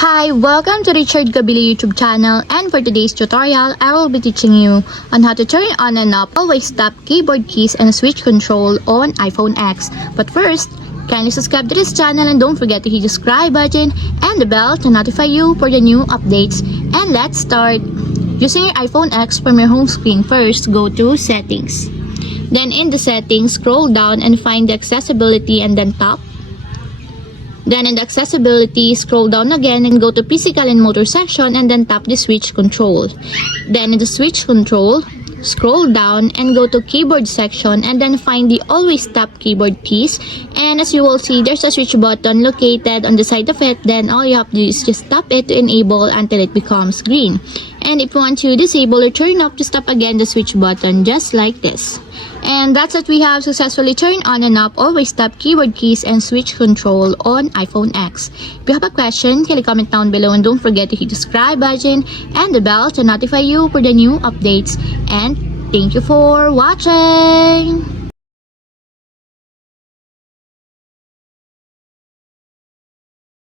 Hi, welcome to Richard Gabili YouTube channel, and for today's tutorial, I will be teaching you on how to turn on and off always tap keyboard keys and switch control on iPhone X. But first, kindly subscribe to this channel and don't forget to hit the subscribe button and the bell to notify you for the new updates. And let's start. Using your iPhone X from your home screen, first go to Settings. Then in the Settings, scroll down and find the Accessibility and then tap. Then in the Accessibility, scroll down again and go to Physical and Motor section and then tap the Switch Control. Then in the Switch Control, scroll down and go to Keyboard section and then find the Always Tap Keyboard keys. And as you will see, there's a switch button located on the side of it. Then all you have to do is just tap it to enable until it becomes green. And if you want to disable or turn off, just tap again the switch button just like this. And that's it, we have successfully turned on and off always tap keyboard keys and switch control on iPhone X. If you have a question, kindly comment down below and don't forget to hit the subscribe button and the bell to notify you for the new updates. And thank you for watching!